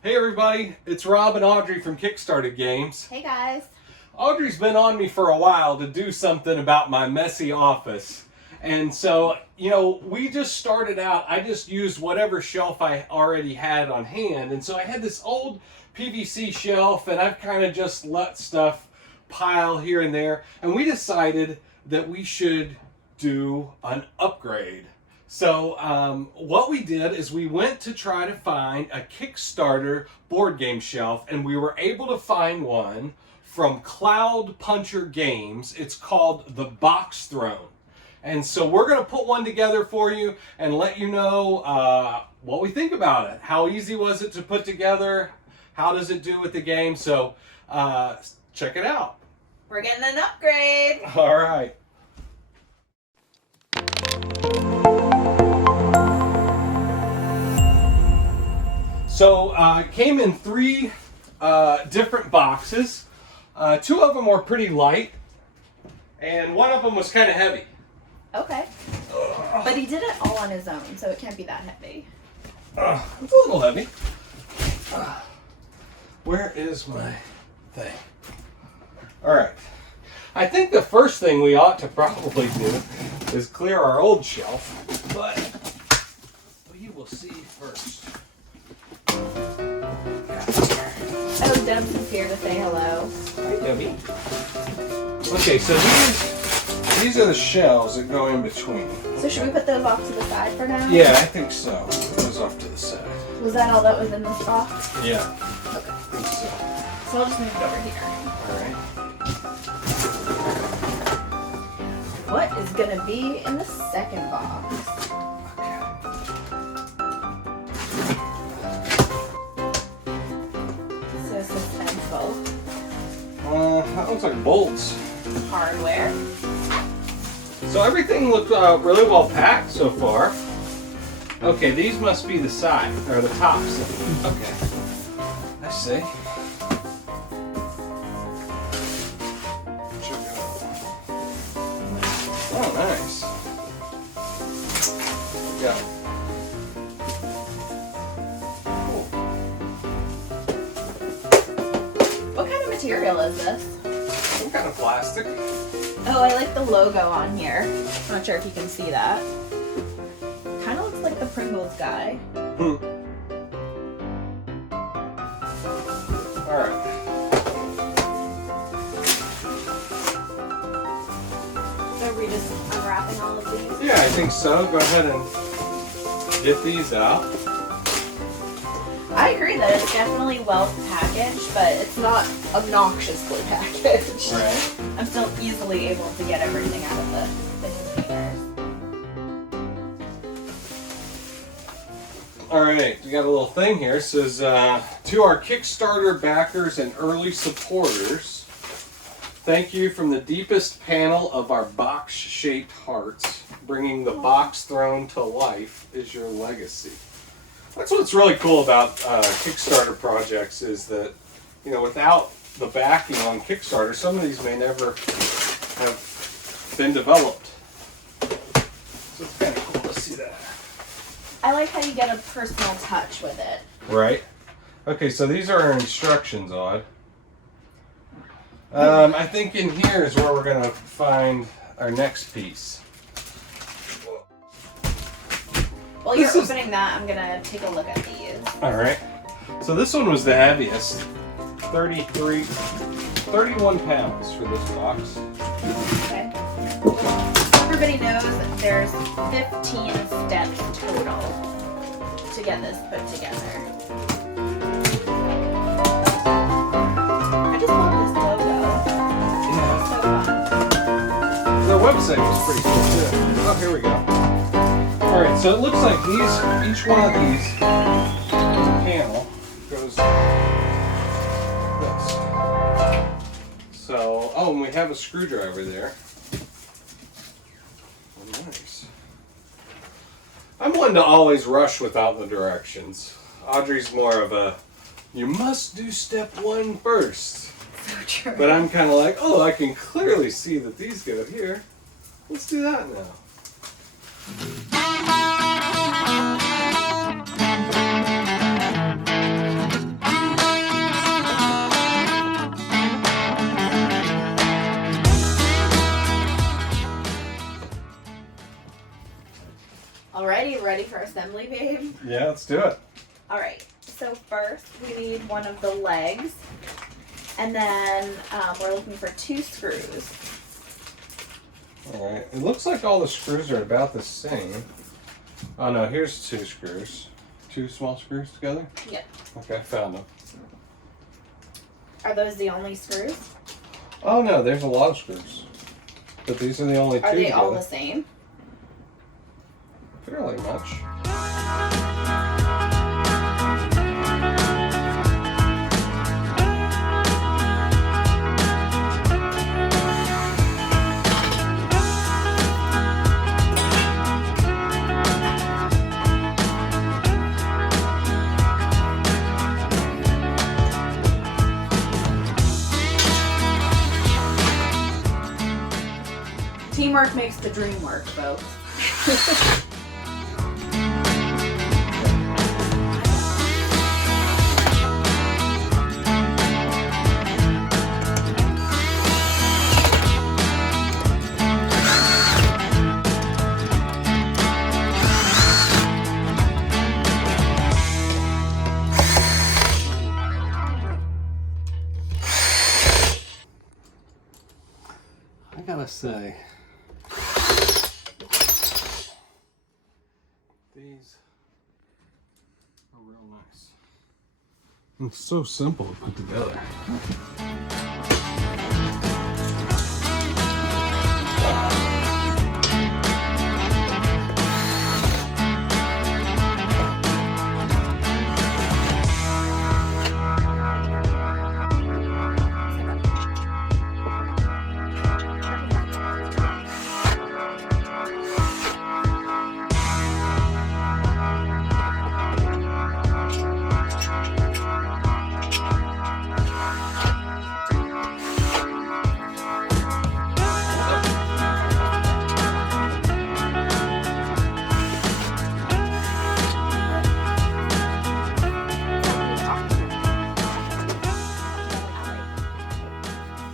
Hey everybody, it's Rob and Audrey from Kickstarter Games. Hey guys. Audrey's been on me for a while to do something about my messy office. And so, we just started out, I just used whatever shelf I already had on hand. And so I had this old PVC shelf and I've kind of just let stuff pile here and there. And we decided that we should do an upgrade. So what we did is we went to try to find a Kickstarter board game shelf, and we were able to find one from Cloud Puncher Games. It's called the Box Throne. And so we're going to put one together for you and let you know what we think about it. How easy was it to put together? How does it do with the game? So check it out. We're getting an upgrade. All right. So it came in 3 different boxes. 2 of them were pretty light, and one of them was kind of heavy. Okay. But he did it all on his own, so it can't be that heavy. It's a little heavy. Where is my thing? All right. I think the first thing we ought to probably do is clear our old shelf, but we will see first. Oh, Deb's is here to say hello. Hi, Debbie. Okay, so these are the shelves that go in between. So should we put those off to the side for now? Yeah, I think so. Put those off to the side. Was that all that was in this box? Yeah. Okay. I think so. So I'll just move it over here. All right. What is gonna be in the second box? So suspenseful. That looks like bolts. Hardware. So everything looked really well packed so far. Okay, these must be the side, or the tops. Okay. I see. Oh, nice. Yeah. Cool. What kind of material is this? Some kind of plastic. Oh, I like the logo on here. I'm not sure if you can see that. Kind of looks like the Pringles guy. Alright. So are we just unwrapping all of these? Yeah, I think so. Go ahead and get these out. I agree that it's definitely well packaged, but it's not obnoxiously packaged. Right. I'm still easily able to get everything out of the containers. Alright, we got a little thing here. It says, to our Kickstarter backers and early supporters, thank you from the deepest panel of our box-shaped hearts. Bringing the Box Throne to life is your legacy. That's what's really cool about Kickstarter projects is that, without the backing on Kickstarter, some of these may never have been developed. So it's kind of cool to see that. I like how you get a personal touch with it. Right. Okay, so these are our instructions on. I think in here is where we're going to find our next piece. While you're opening that, I'm going to take a look at these. Alright. So this one was the heaviest. 31 pounds for this box. Okay. Everybody knows there's 15 steps total to get this put together. I just love this logo. Yeah. It's so fun. Their website was pretty cool too. Oh, here we go. Alright, so it looks like each one of these panel goes this. So, oh, and we have a screwdriver there. Oh, nice. I'm one to always rush without the directions. Audrey's more of a, you must do step 1 first. So true. But I'm kind of like, oh, I can clearly see that these go here. Let's do that now. ready for assembly, babe? Yeah, let's do it. All right. So first, we need one of the legs, and then we're looking for 2 screws. All right. It looks like all the screws are about the same. Oh no, here's 2 screws. 2 small screws together? Yep. Okay, I found them. Are those the only screws? Oh no, there's a lot of screws. But these are the only 2 Are they together. all the same? Fairly much. Teamwork makes the dream work, folks. I gotta say, these are real nice. It's so simple to put together.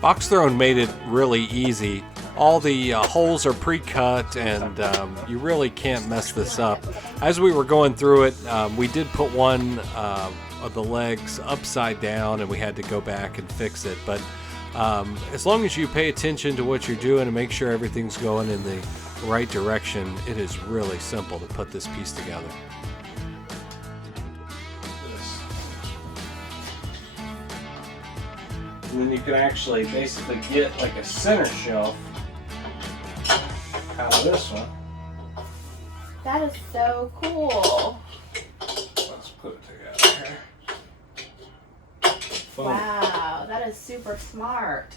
Box Throne made it really easy. All the holes are pre-cut, and you really can't mess this up. As we were going through it, we did put one of the legs upside down, and we had to go back and fix it. But as long as you pay attention to what you're doing and make sure everything's going in the right direction, it is really simple to put this piece together. And then you can actually basically get like a center shelf out of this one. That is so cool. Let's put it together here. Boom. Wow, that is super smart.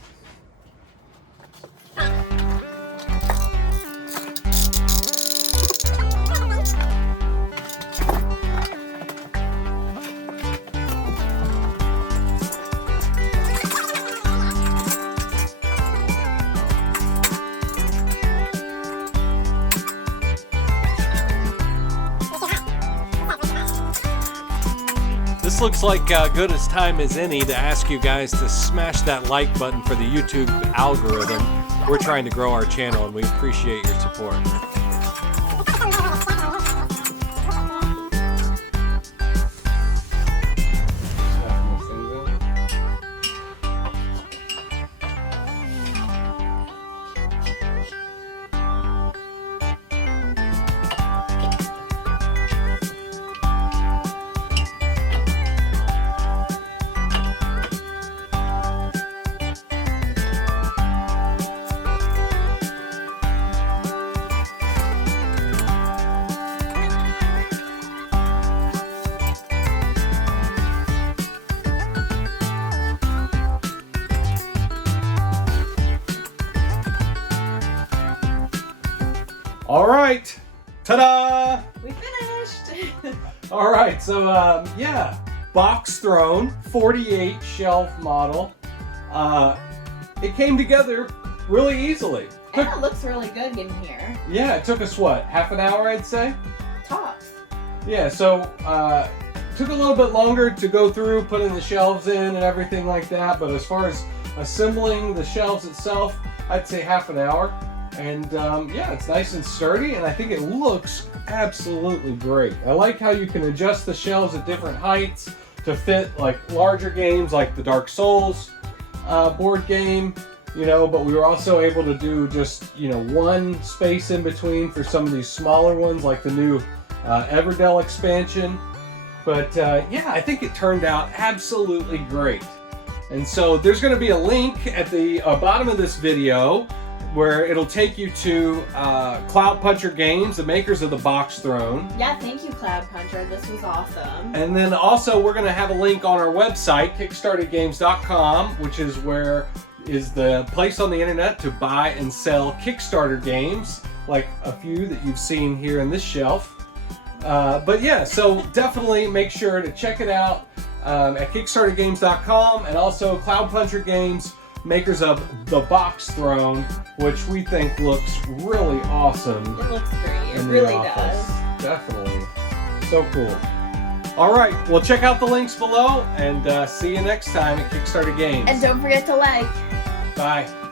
This looks like good as time as any to ask you guys to smash that like button for the YouTube algorithm. We're trying to grow our channel, and we appreciate your support. All right, ta-da! We finished. All right, so yeah, Box Throne 48 shelf model. It came together really easily. And it looks really good in here. Yeah, it took us what, half an hour, I'd say? Tops. Yeah, so took a little bit longer to go through, putting the shelves in and everything like that, but as far as assembling the shelves itself, I'd say half an hour. And yeah, it's nice and sturdy, and I think it looks absolutely great. I like how you can adjust the shelves at different heights to fit like larger games like the Dark Souls board game, you know, but we were also able to do just, you know, one space in between for some of these smaller ones like the new Everdell expansion. But yeah, I think it turned out absolutely great. And so there's going to be a link at the bottom of this video where it'll take you to Cloud Puncher Games, the makers of the Box Throne. Yeah, thank you, Cloud Puncher. This was awesome. And then also we're going to have a link on our website, kickstartergames.com, which is where is the place on the internet to buy and sell Kickstarter games, like a few that you've seen here in this shelf. But yeah, so definitely make sure to check it out at kickstartergames.com, and also Cloud Puncher Games, makers of the Box Throne, which we think looks really awesome. It looks great. It really does. Definitely. So cool. All right, well, check out the links below, and see you next time at Kickstarter Games. And don't forget to like. Bye.